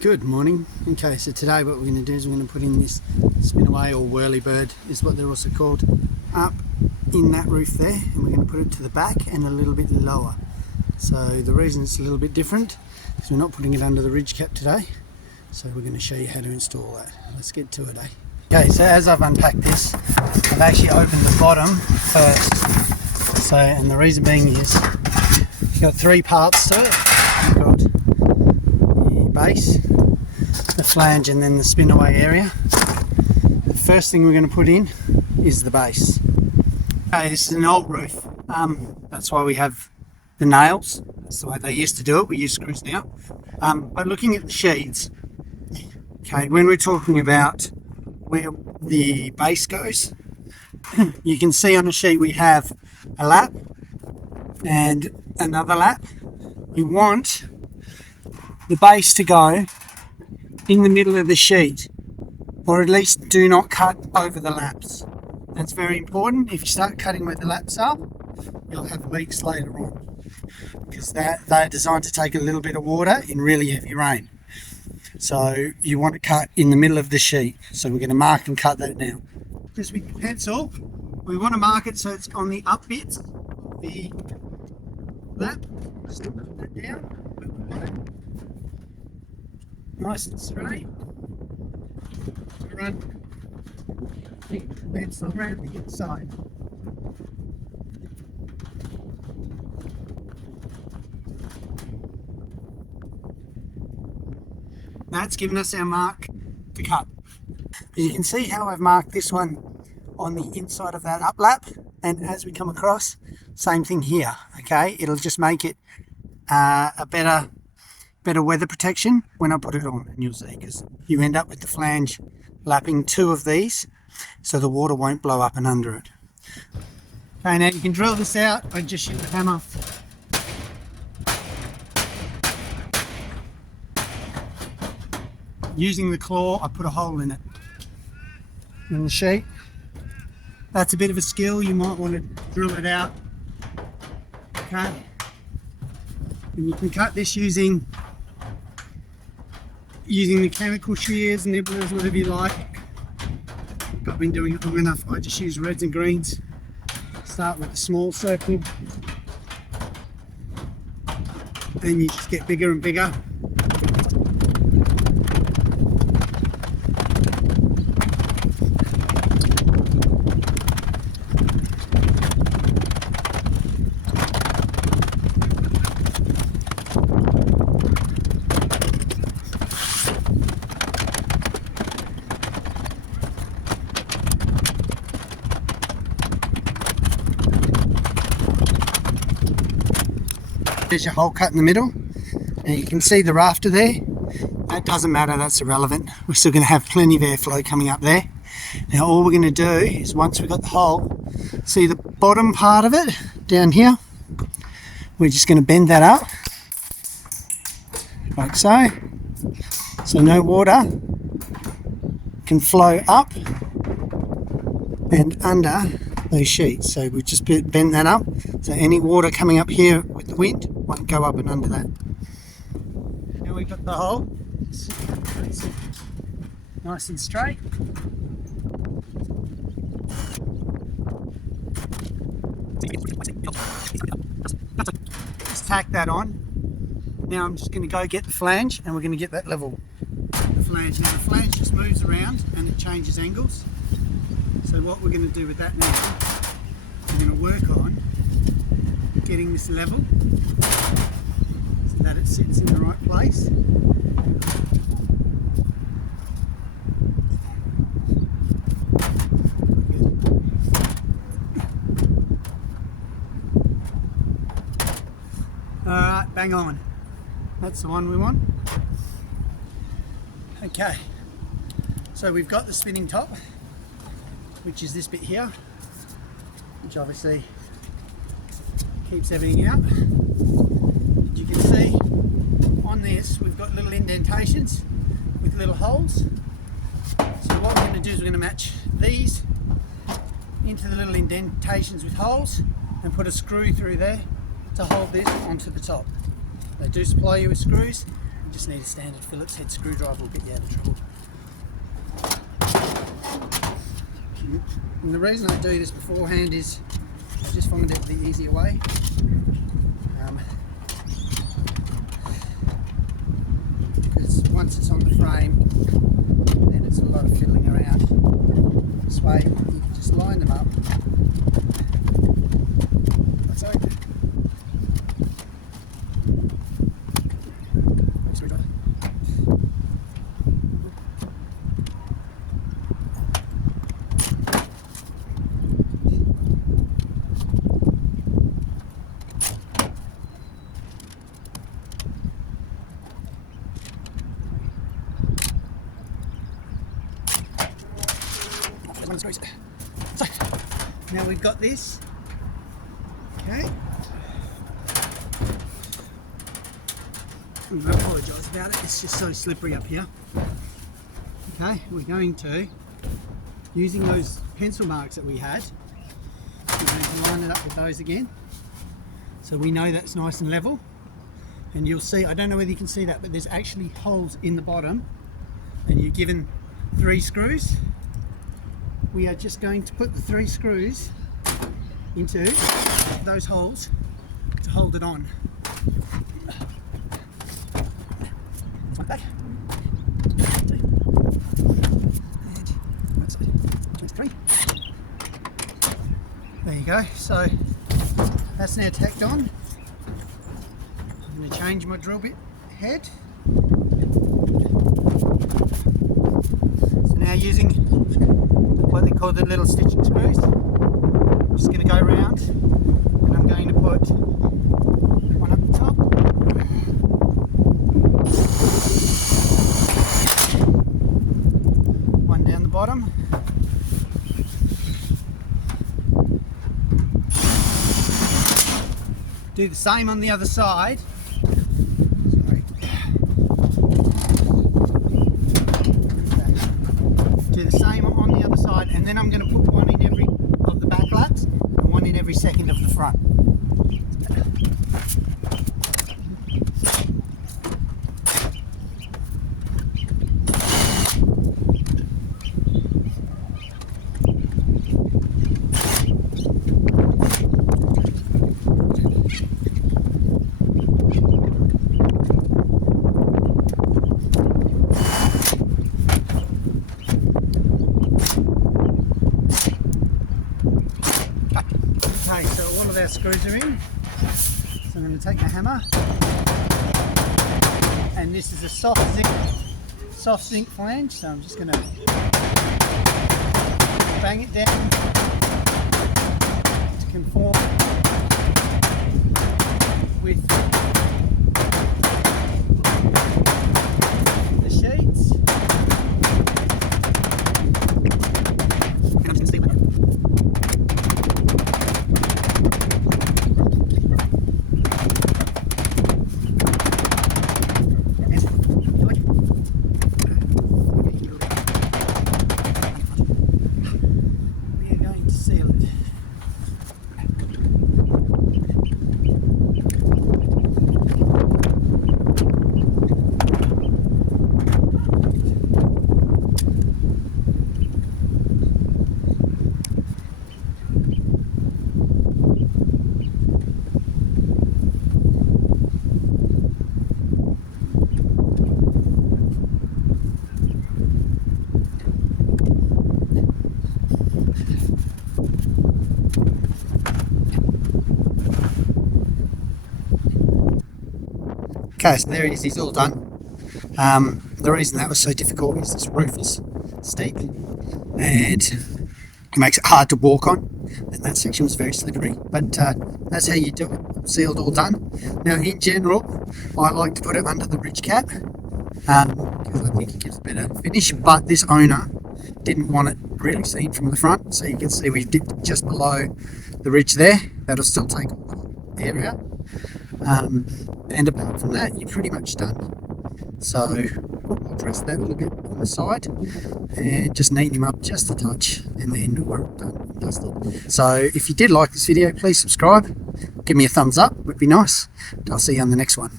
Good morning. Okay, so today what we're going to do is we're going to put in this spin away, or whirly bird is what they're also called, up in that roof there, and we're going to put it to the back and a little bit lower. So the reason it's a little bit different is we're not putting it under the ridge cap today, so we're going to show you how to install that. Let's get to it, eh? Okay, so as I've unpacked this, I've actually opened the bottom first. So, and the reason being is you've got three parts to it. You've got the base, the flange, and then the spin away area. The first thing we're going to put in is the base. Okay, this is an old roof. That's why we have the nails. That's the way they used to do it. We use screws now. But looking at the sheets, okay, when we're talking about where the base goes, you can see on the sheet we have a lap and another lap. We want the base to go in the middle of the sheet, or at least do not cut over the laps. That's very important. If you start cutting where the laps are, you'll have leaks later on, because they're designed to take a little bit of water in really heavy rain. So you want to cut in the middle of the sheet. So we're going to mark and cut that now. Just with the pencil, we want to mark it so it's on the up bits of the lap. Just put that down. Nice and straight. Run the pencil around the inside. That's given us our mark to cut. You can see how I've marked this one on the inside of that up lap, and as we come across, same thing here. Okay, it'll just make it a better weather protection when I put it on, and you'll see, because you end up with the flange lapping two of these, so the water won't blow up and under it. Okay, now you can drill this out by just shoot the hammer. Using the claw, I put a hole in it in the sheet. That's a bit of a skill. You might want to drill it out. Okay, and you can cut this using mechanical shears, nibblers, whatever you like. I've been doing it long enough. I just use reds and greens. Start with a small circle, then you just get bigger and bigger. There's your hole cut in the middle, and you can see the rafter there. That doesn't matter, that's irrelevant. We're still going to have plenty of airflow coming up there. Now all we're going to do is, once we've got the hole, see the bottom part of it down here, we're just going to bend that up like so, so no water can flow up and under those sheets. So we just bend that up, so any water coming up here with the wind won't go up and under that. Now we've got the hole nice and straight. Just tack that on. Now I'm just going to go get the flange, and we're going to get that level. The flange. Now the flange just moves around and it changes angles. So what we're going to do with that now, we're going to work on getting this level so that it sits in the right place. Alright, bang on. That's the one we want. Okay, so we've got the spinning top, which is this bit here, which obviously keeps everything out. As you can see on this, we've got little indentations with little holes. So what we're going to do is we're going to match these into the little indentations with holes and put a screw through there to hold this onto the top. They do supply you with screws. You just need a standard Phillips head screwdriver, will get you out of trouble. And the reason I do this beforehand is I just find it the easier way. Because once it's on the frame, then it's a lot of fiddling around. This way you can just line them up. That's it. So now we've got this. Okay. I apologise about it, it's just so slippery up here. Okay, we're going to, using those pencil marks that we had, we're going to line it up with those again. So we know that's nice and level. And you'll see, I don't know whether you can see that, but there's actually holes in the bottom. And you're given 3 screws. We are just going to put the 3 screws into those holes to hold it on. One back. 3. There you go. So that's now tacked on. I'm going to change my drill bit head. So now using what they call the little stitching screws, I'm just going to go around and I'm going to put one up the top, one down the bottom, do the same on the other side. Do the same on the other side, and then I'm going to put one in every of the back laps and one in every second of the front. Okay, so one of our screws are in, so I'm going to take my hammer, and this is a soft zinc flange, so I'm just going to bang it down to conform with the sheets. And I'm just going to stick it. Okay, so there it is, he's all done. The reason that was so difficult is this roof is steep and it makes it hard to walk on, and that section was very slippery, but that's how you do it. Sealed, all done. Now in general I like to put it under the ridge cap because I think it gives a better finish, but this owner didn't want it really seen from the front, so you can see we've dipped just below the ridge there. That'll still take all the area. And apart from that, you're pretty much done. So I'll press that a little bit on the side and just neaten him up just a touch, and then we're done. Dusted. So if you did like this video, please subscribe, give me a thumbs up, would be nice. I'll see you on the next one.